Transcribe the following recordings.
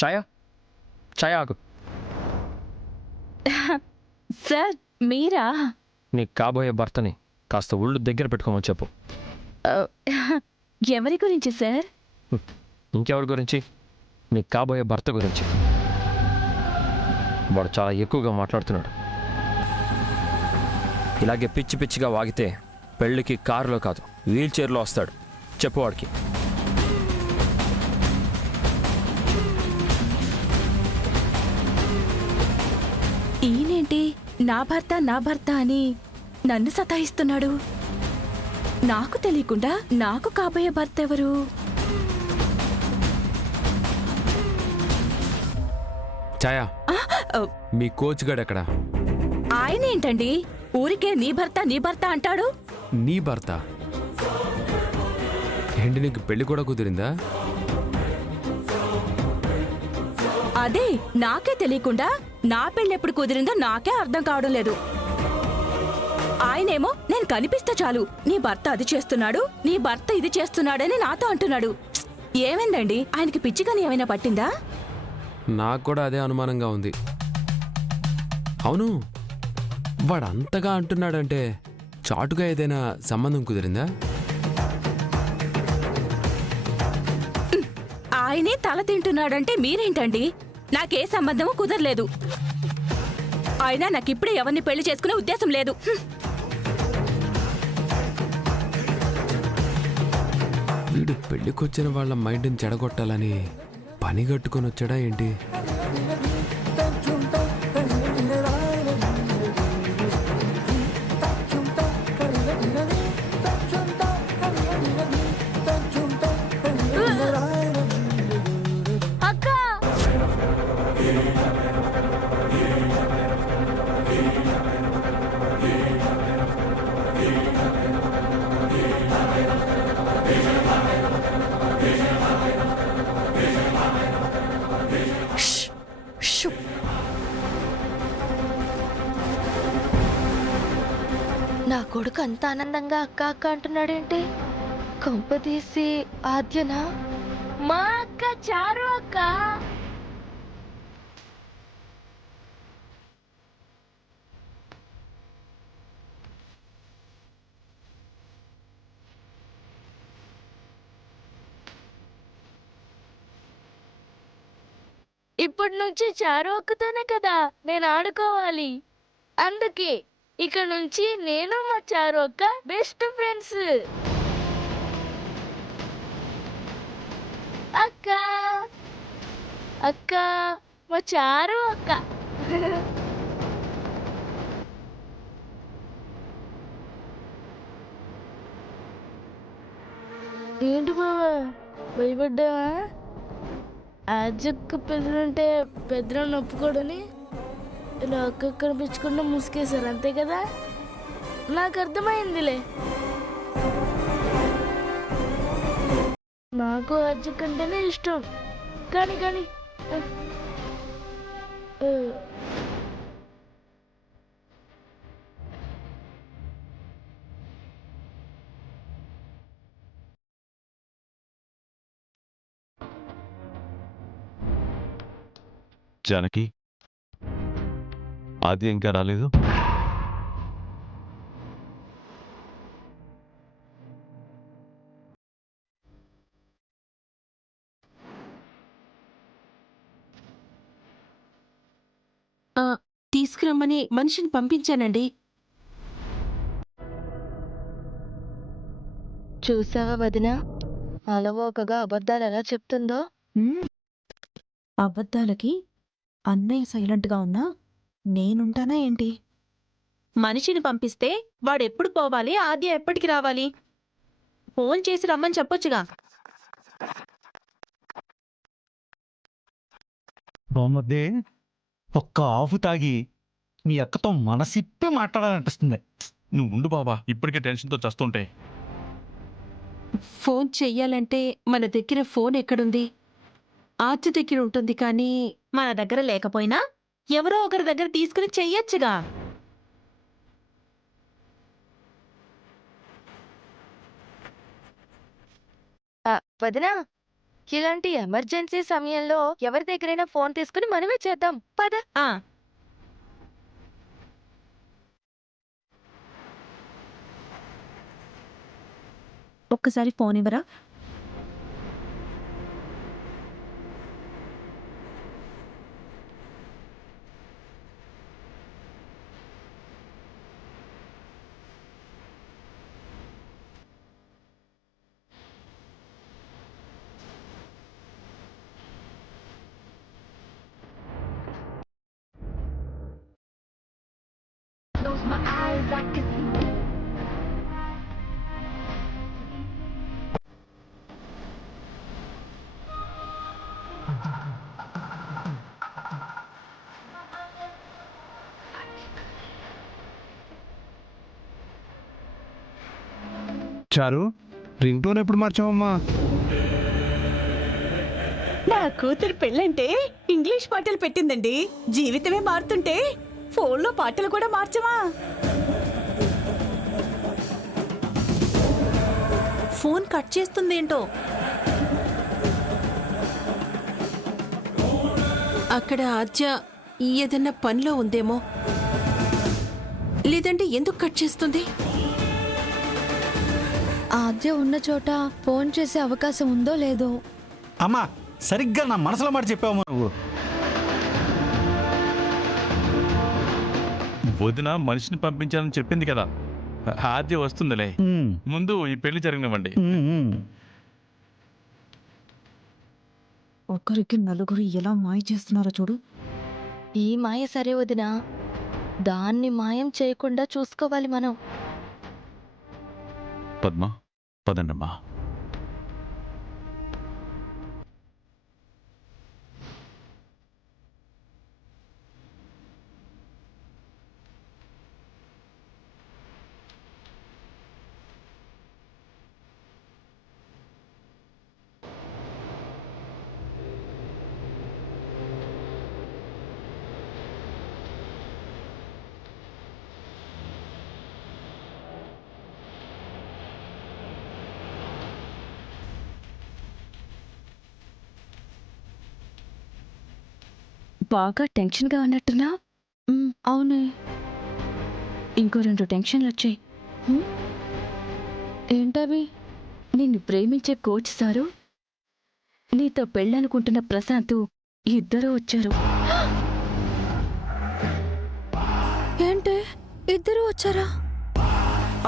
ఛాయ ఛాయ ఆగు. సార్ మీరా? నీ కాబోయే భర్తని కాస్త ఒళ్ళు దగ్గర పెట్టుకోమని చెప్పు. ఎవరి గురించి సార్? ఇంకెవరి గురించి? నీ కాబోయే భర్త గురించి. వాడు చాలా ఎక్కువగా మాట్లాడుతున్నాడు. ఇలాగే పిచ్చి పిచ్చిగా వాగితే పెళ్ళికి కారులో కాదు వీల్ చైర్లో వస్తాడు. చెప్పు వాడికి. ఈయనేంటి నా భర్త అని నన్ను సతాయిస్తున్నాడు? నాకు తెలియకుండా నాకు కాబోయే భర్త ఎవరు? ఛాయా, మీ కోచ్ గాడు ఎక్కడ? ఆయనేంటండి ఊరికే నీ భర్త అంటాడు? నీ భర్త ఏంటి, నీకు పెళ్లి కూడా కుదిరిందా? అదే నాకే తెలియకుండా నా పెళ్ళెప్పుడు కుదిరిందో నాకే అర్థం కావడం లేదు. ఆయనేమో నేను కనిపిస్తే చాలు నీ భర్త అది చేస్తున్నాడు, నీ భర్త ఇది చేస్తున్నాడని నాతో అంటున్నాడు. ఏమైందండి, ఆయనకి పిచ్చిగాని ఏమైనా పట్టిందా? నాకు కూడా అదే అనుమానంగా ఉంది. అవును, వాడు అంతగా అంటున్నాడంటే చాటుగా ఏదైనా సంబంధం కుదిరిందా? ఆయనే తల తింటున్నాడంటే మీరేంటండి? నాకే సంబంధము కుదరలేదు. అయినా నాకిప్పుడే ఎవరిని పెళ్లి చేసుకునే ఉద్దేశం లేదు. వీడు పెళ్లికొచ్చిన వాళ్ళ మైండ్ని చెడగొట్టాలని పని కట్టుకొని వచ్చాడా ఏంటి? నా కొడుకు అంత ఆనందంగా అక్క అక్క అంటున్నాడేంటి? కొంపదీసి ఆద్యనా? మా అక్క చారు అక్క. ఇప్పటి నుంచి చారు అక్కతోనే కదా నేను ఆడుకోవాలి. అందుకే ఇక నుంచి నేను మా చారు అక్క బెస్ట్ ఫ్రెండ్స్. అక్క అక్క మా చారు అక్క. ఏంటి బావా, భయపడ్డావా? ఆజక్క పెద్దలంటే పెద్దలను ఒప్పుకోడని ఇలా అక్క కనిపించకుండా ముసుకేశారు, అంతే కదా? నాకు అర్థమైందిలే. నాకు అజ్జక్ అంటేనే ఇష్టం. కానీ జానకి, ఆది ఇంకా రాలేదు. తీసుకురమ్మని మనిషిని పంపించానండి. చూసావా వదినా, అలవోకగా అబద్ధాలు ఎలా చెప్తుందో? అబద్ధాలకి అన్నయ్య సైలెంట్గా ఉన్నా నేనుంటానా ఏంటి? మనిషిని పంపిస్తే వాడెప్పుడు పోవాలి, ఆద్య ఎప్పటికి రావాలి? ఫోన్ చేసి రమ్మని చెప్పొచ్చుగా. బామ్మద్దే, ఒక్క ఆఫు తాగి మీ అక్కతో మనసిప్పి మాట్లాడాలనిపిస్తుంది. నువ్వు ఉండు బాబా, ఇప్పటికే టెన్షన్తో చస్తుంటే. ఫోన్ చెయ్యాలంటే మన దగ్గర ఫోన్ ఎక్కడుంది? ఆద్య దగ్గర ఉంటుంది, కానీ మన దగ్గర లేకపోయినా ఎవరో ఒకరి దగ్గర తీసుకుని చెయ్యొచ్చుగా. వదినా, ఇలాంటి ఎమర్జెన్సీ సమయంలో ఎవరి దగ్గరైనా ఫోన్ తీసుకుని మనమే చేద్దాం పద. ఆ, ఒక్కసారి ఫోన్ ఇవ్వరా? చారు రింగ్ టోన్ ఎప్పుడు మార్చావమ్మా? నా కూతురు పెళ్ళంటే ఇంగ్లీష్ పాటలు పెట్టిందండి. జీవితమే మారుతుంటే ఫోన్లో పాటలు కూడా మార్చవా? Phone cut చేస్తుందేంటో. అక్కడ ఆద్య ఏదన్నా పనిలో ఉందేమో, లేదంటే ఎందుకు కట్ చేస్తుంది? ఆద్య ఉన్న చోట ఫోన్ చేసే అవకాశం ఉందో లేదో. అమ్మా సరిగ్గా నా మనసులో మాట చెప్పావు నువ్వు. వదిన మనిషిని పంపించాలని చెప్పింది కదా, ఆద్య వస్తుందిలే. ఉమ్, ముందు ఈ పెళ్లి జరగనివ్వండి. ఉమ్. ఒకరికి నలుగురు ఎలా మాయ చేస్తున్నారో చూడు. ఈ మాయ సరే వదినా, దాన్ని మాయం చేయకుండా చూసుకోవాలి మనం. పద్మ, పదండమ్మా. బాగా టెన్షన్గా ఉన్నట్టున్నా? అవునే, ఇంకో 2 టెన్షన్లు వచ్చాయి. ఏంటవి? నిన్ను ప్రేమించే కోచ్ సారు, నీతో పెళ్ళనుకుంటున్న ప్రశాంత్ ఇద్దరూ వచ్చారు. ఏంటి ఇద్దరు వచ్చారా?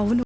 అవును.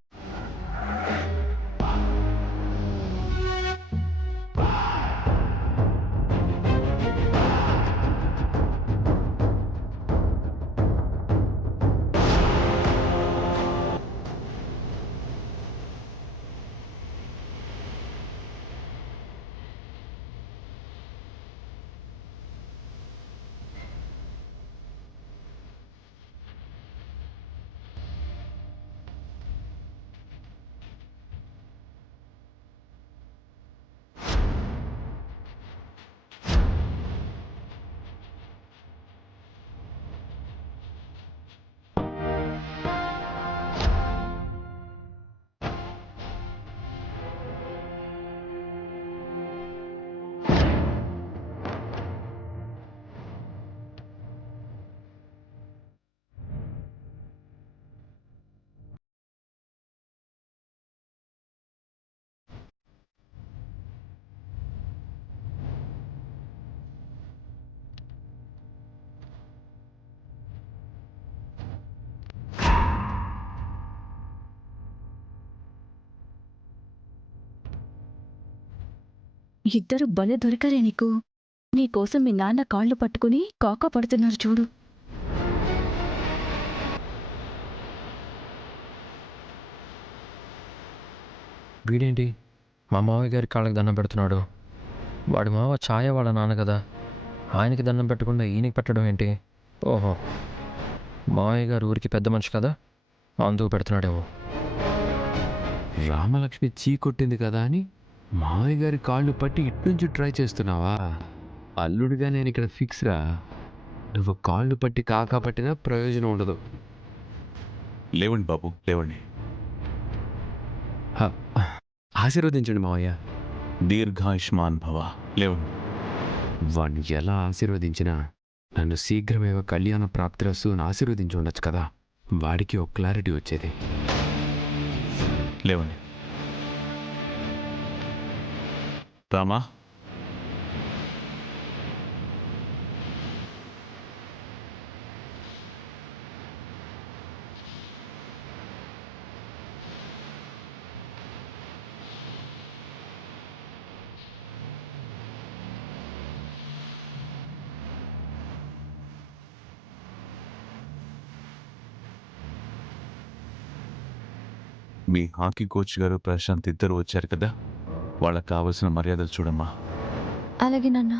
ఇద్దరు భలే దొరికారే నీకు. నీకోసం మీ నాన్న కాళ్ళు పట్టుకుని కాకా పడుతున్నారు చూడు. వీడేంటి మా మావయ్య గారి కాళ్ళకి దండం పెడుతున్నాడు? వాడి మావ ఛాయ వాళ్ళ నాన్న కదా, ఆయనకి దండం పెట్టకుండా ఈయనకి పెట్టడం ఏంటి? ఓహో, మావయ్య గారు ఊరికి పెద్ద మనిషి కదా, అందుకు పెడుతున్నాడేమో. రామలక్ష్మి చీ కొట్టింది కదా అని మావయ్య గారి కాళ్ళు పట్టి ఇట్నుంచి ట్రై చేస్తున్నావా? అల్లుడిగా నేను ఇక్కడ ఫిక్స్ రా. నువ్వు కాళ్ళు పట్టి కాకా పట్టినా ప్రయోజనం ఉండదు. లేవండి బాబు, లేవండి. ఆశీర్వదించండి మావయ్య. దీర్ఘాయుష్మాన్ భవ. లేవండి. వాణ్ణి ఎలా ఆశీర్వదించినా నన్ను శీఘ్రమేవ కళ్యాణ ప్రాప్తిరస్సు అని ఆశీర్వదించి ఉండొచ్చు కదా. వాడికి ఒక క్లారిటీ వచ్చేది. లేవండి. రామా, మీ హాకీ కోచ్ గారు ప్రశాంత్ ఇద్దరు వచ్చారు కదా, వాళ్ళకి కావలసిన మర్యాదలు చూడమ్మా. అలాగే నాన్న.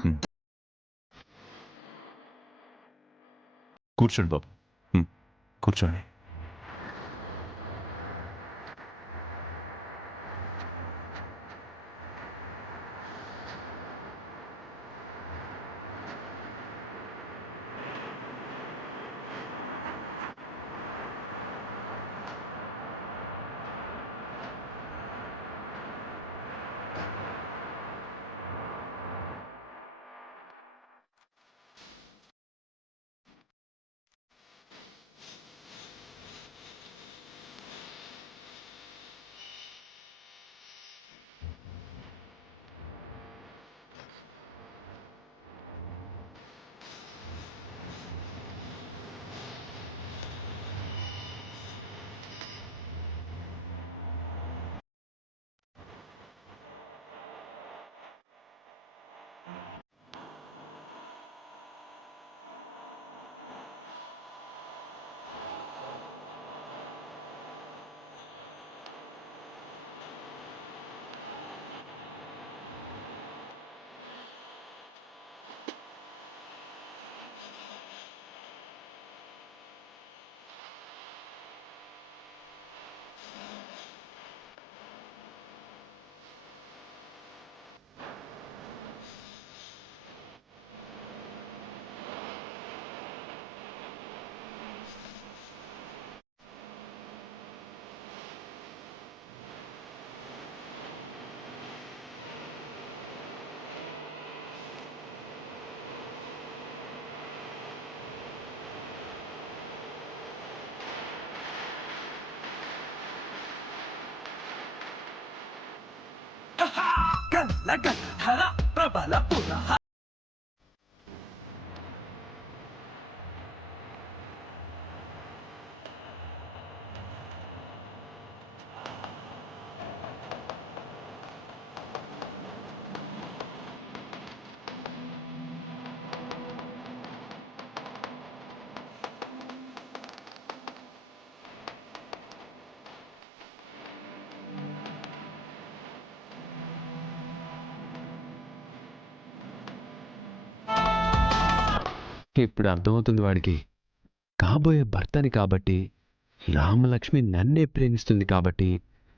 కూర్చోండి బాబు. కూర్చోండి. ఇప్పుడు అర్థమవుతుంది వాడికి. కాబోయే భర్తని కాబట్టి, రామలక్ష్మి నన్నే ప్రేమిస్తుంది కాబట్టి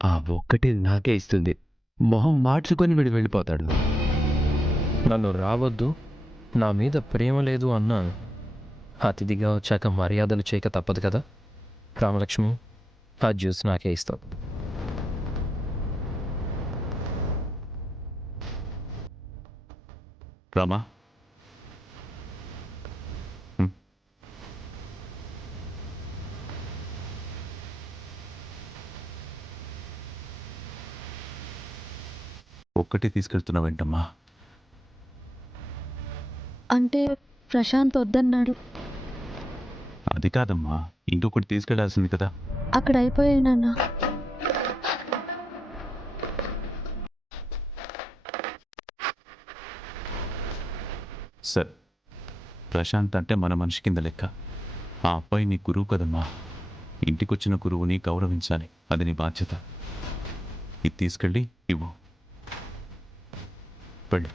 ఆ ఒక్కటి నాకే ఇస్తుంది. మొహం మార్చుకొని వీడు వెళ్ళిపోతాడు. నన్ను రావద్దు, నా మీద ప్రేమ లేదు అన్నా అతిథిగా వచ్చాక మర్యాదలు చేయక తప్పదు కదా. రామలక్ష్మి, ఆ జ్యూస్ నాకే ఇస్తావు. రామా, ఒక్కటే తీసుకెళ్తున్నావేంటమ్మా? అంటే ప్రశాంత్ వద్దన్నాడు. అది కాదమ్మా, ఇంకొకటి తీసుకెళ్లాల్సింది కదా. అక్కడ అయిపోయాయి నాన్న. సరే, ప్రశాంత్ అంటే మన మనిషి కింద లెక్క. ఆ అబ్బాయి నీ గురువు కదమ్మా. ఇంటికొచ్చిన గురువుని గౌరవించాలి, అది నీ బాధ్యత. ఇది తీసుకెళ్ళి ఇవ్వు. వెళ్ళి.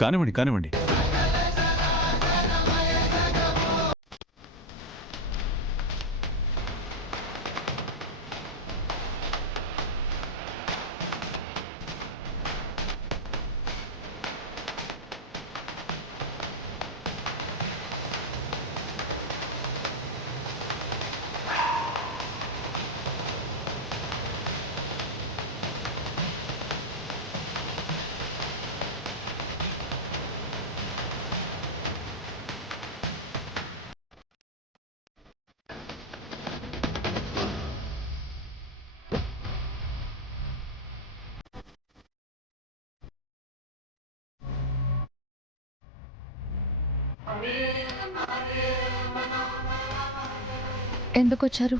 కానివ్వండి కానివ్వండి. ఎందుకు వచ్చారు?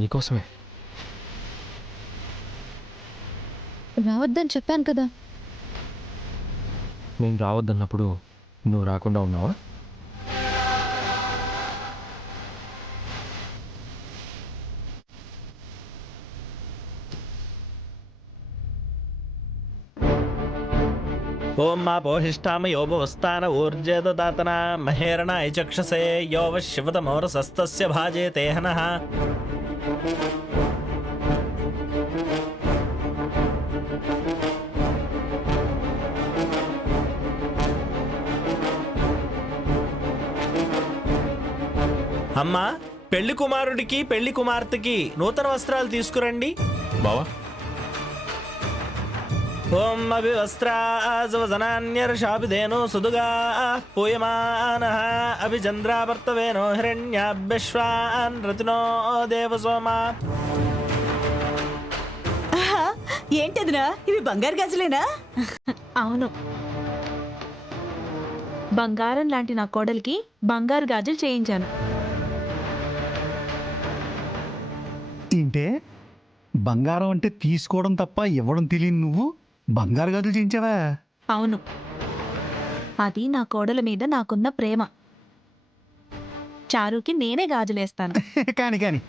నీకోసమే. రావద్దని చెప్పాను కదా. నేను రావద్దన్నప్పుడు నువ్వు రాకుండా ఉన్నావా? ఓం మా పోహిష్టామ యోపవస్థాన ఊర్జేదాతన మహేరణ చక్షసే యోవ శివతమోరసస్తస్య భాజే తేహనః. అమ్మా, పెళ్లి కుమారుడికి పెళ్లి కుమార్తెకి నూతన వస్త్రాలు తీసుకురండి. బావా ఓం అభివస్త్రాజవజనాన్యర్షాభిధేనో సుదుగా పూయమానః అభిచంద్రావర్తవేనో హిరణ్యాభ్యశ్వాన్ రతినో దేవసోమా. ఆహా, ఏంటదినా ఇవి బంగారు గాజులేనా? అవును, బంగారం లాంటి నా కోడలికి బంగారు గాజులు చేయించాను. ఏంటే బంగారం అంటే తీసుకోవడం తప్ప ఇవ్వడం తెలియని నువ్వు బంగారు గాజులు చేయించావా? అవును, అది నా కోడల మీద నాకున్న ప్రేమ. చారుకి నేనే గాజులేస్తాను. కాని కాని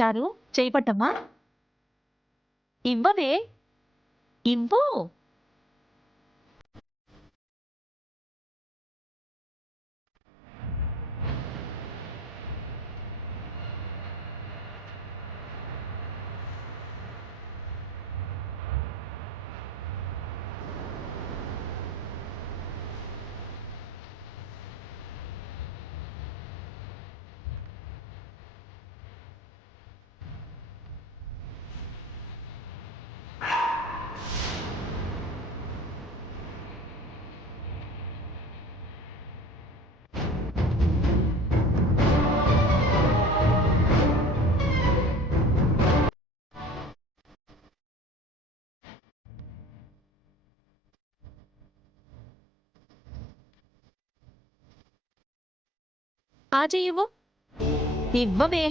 చారు, చేయి పట్టమ్మా. ఇవ్వవే, ఇవ్వు. ఆజే ఇవ్వు. ఇవ్వవే.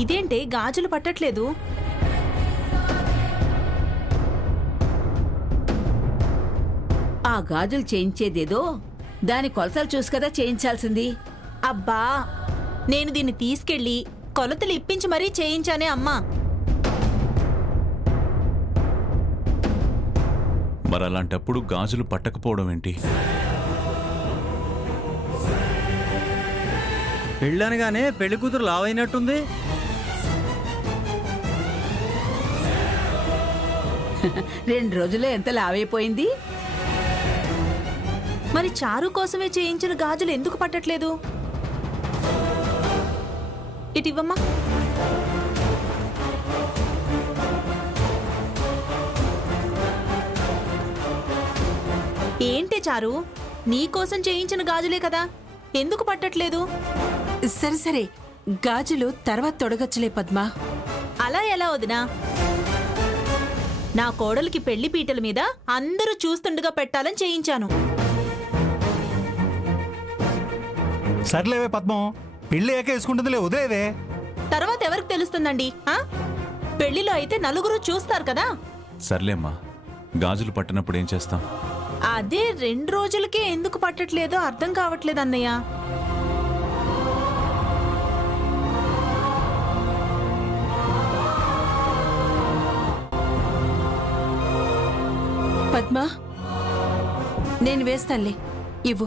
ఇదేంటే గాజులు పట్టట్లేదు? ఆ గాజులు చేయించేదేదో దాని కొలతలు చూసి కదా చేయించాల్సింది. అబ్బా, నేను దీన్ని తీసుకెళ్ళి కొలతలు ఇప్పించి మరీ చేయించానే అమ్మా. మరి అలాంటప్పుడు గాజులు పట్టకపోవడం ఏంటి? పెళ్ళనగానే పెళ్లి కూతురు లావైనట్టుంది. రెండు రోజుల్లో ఎంత లావైపోయింది. మరి చారు కోసమే చేయించిన గాజులు ఎందుకు పట్టట్లేదు? ఇటివ్వమ్మా. ఏంటి చారు, నీకోసం చేయించిన గాజులే కదా, ఎందుకు పట్టట్లేదు? సరే సరే, గాజులు తర్వాత తొడగచ్చులే పద్మా. అలా ఎలా వదినా? నా కోడలికి పెళ్లి పీటల మీద అందరూ చూస్తుండగా పెట్టాలని చేయించాను. సర్లేవే పద్మం, పెళ్ళి ఏక వేసుకుంటుందిలే, వదిలేవే. తర్వాత ఎవరికి తెలుస్తుందండి? పెళ్లిలో అయితే నలుగురు చూస్తారు కదా. సర్లేమ్మా, గాజులు పట్టినప్పుడు ఏం చేస్తాం? అదే 2 రోజులకే ఎందుకు పట్టట్లేదో అర్థం కావట్లేదు అన్నయ్య. పద్మా, నేను వేస్తానులే, ఇవ్వు.